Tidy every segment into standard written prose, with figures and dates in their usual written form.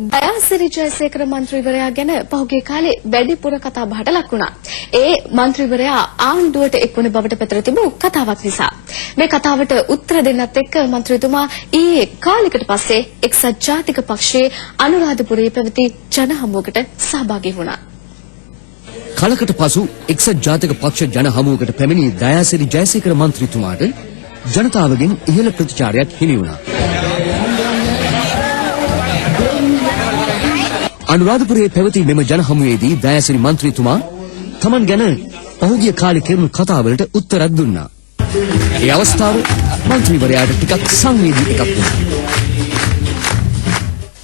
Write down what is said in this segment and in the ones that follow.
දයාසිරි ජයසේකර මන්ත්‍රීවරයා ගැන පහුගිය කාලේ වැඩිපුර කතා බහට ලක් වුණා. ඒ මන්ත්‍රීවරයා ආණ්ඩුවට එක්වන බවට පැතර තිබූ කතාවක් නිසා. මේ කතාවට උත්තර දෙන්නත් එක්ක මන්ත්‍රීතුමා ඊයේ කාලයකට පස්සේ එක්සත් ජාතික පක්ෂයේ අනුරාධපුරයේ පැවති ජනහමුවකට සහභාගී වුණා. කලකට පසු එක්සත් ජාතික පක්ෂ ජනහමුවකට පැමිණි දයාසිරි ජයසේකර මන්ත්‍රීතුමාට ජනතාවගෙන් ඉහළ ප්‍රතිචාරයක් හිමි වුණා. අනුරාධපුරයේ පැවති මෙම ජනහමුවේදී දයාසිරි මන්ත්‍රීතුමා තමන් ගැන පහුගිය කාලේ කෙරුණු කතාවලට උත්තරයක් දුන්නා. ඒ අවස්ථාව මන්ත්‍රීවරයාට ටිකක් සංවේදී එකක් වුණා.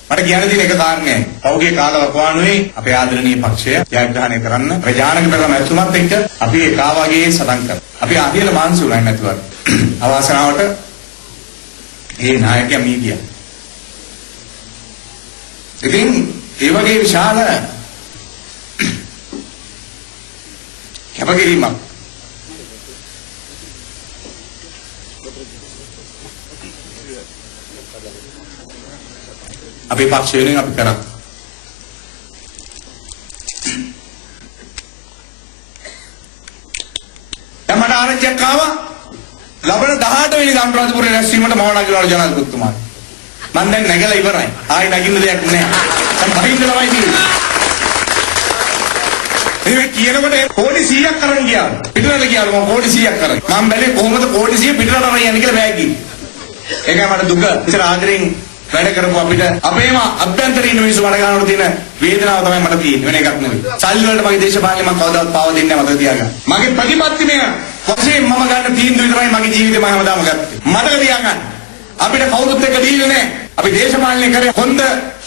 මට කියන්න තියෙන එක කාරණයක්. පහුගිය කාල වකවානුවේ අපේ ආදරණීය පක්ෂය ජයග්‍රහණය කරන්න ප්‍රජානක පෙරම ඇතුමත් එක්ක අපි ඒකාවගේ සටන් කරා. අපි ආදියල මාංශ උලයි නැතුව. අවාසනාවට මේ නායකයා මී ගියා. ඉතින් ඒ වගේ විශාල කැපකිරීමක් අපේ පක්ෂය වෙනුවෙන් අපි කරා. දැන් මට ආරංචියක් ආවා ලබන 18 වෙනි අනුරාධපුරේ රැස්වීමට මම නගිනවලු ජනාධිපතිතුමා. මම දැන් නැගලා ඉවරයි. ආයි නගින්න දෙයක් නැහැ. දැන් බහින්න ළමයි තියෙන්නේ. ඒ කියනකොට කෝටි 100ක් අරන් ගියා. පිටරට ගියාලු මම කෝටි 100ක් අරන්. මම බැලේ කොහොමද කෝටි 100 පිටරට අරන් යන්නේ කියලා බෑ කිව්වේ. ඒකයි මට දුක. ඉතින් ආදරෙන් වැඩ කරපුවා අපිට අපේම අභ්‍යන්තරේ ඉන්න මිනිස්සු මට ගන්නකොට තියෙන වේදනාව තමයි මට තියෙන්නේ. වෙන එකක් නෙවෙයි. සල්ලි වලට මගේ දේශපාලනේ මම කවදාවත් පාව දෙන්නේ නැහැ මතක තියාගන්න. මගේ ප්‍රතිපත්තිමය වශයෙන් මම ගන්න තීන්දුව විතරයි මගේ ජීවිතේ මම හැමදාම ගත්තේ. මතක තියාගන්න. අපිට කවුරුත් එක්ක දීලා නැහැ. අපි දේශපාලනය කරේ හොඳ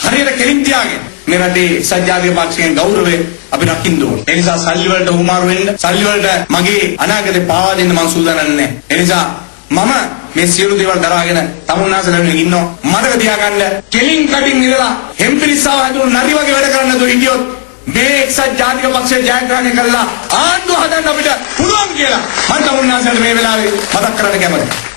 හරියට කෙලින් තියාගෙන. මේ රටේ සත්‍යාධික පක්ෂයෙන් ගෞරවය අපි රකින්න ඕනේ. ඒ නිසා සල්ලි වලට උමාරු වෙන්න, සල්ලි වලට මගේ අනාගතේ පාවා දෙන්න මම සූදානම් නැහැ. ඒ නිසා මම මේ සියලු දේවල් දරාගෙන තමුන්නාසලෙන් ඉන්නවා. මතක තියාගන්න කෙලින් කටින් ඉඳලා හෙම්පිරිස්සාව හැදුණු නරි වගේ වැඩ කරන්න දෝ ඉන්දියොත් මේ එක්සත් ජාතික පක්ෂය ජයග්‍රහණය කරලා ආණ්ඩුව හදන්න අපිට පුළුවන් කියලා මම තමුන්නාසලට මේ වෙලාවේ මතක් කරන්න කැමතියි.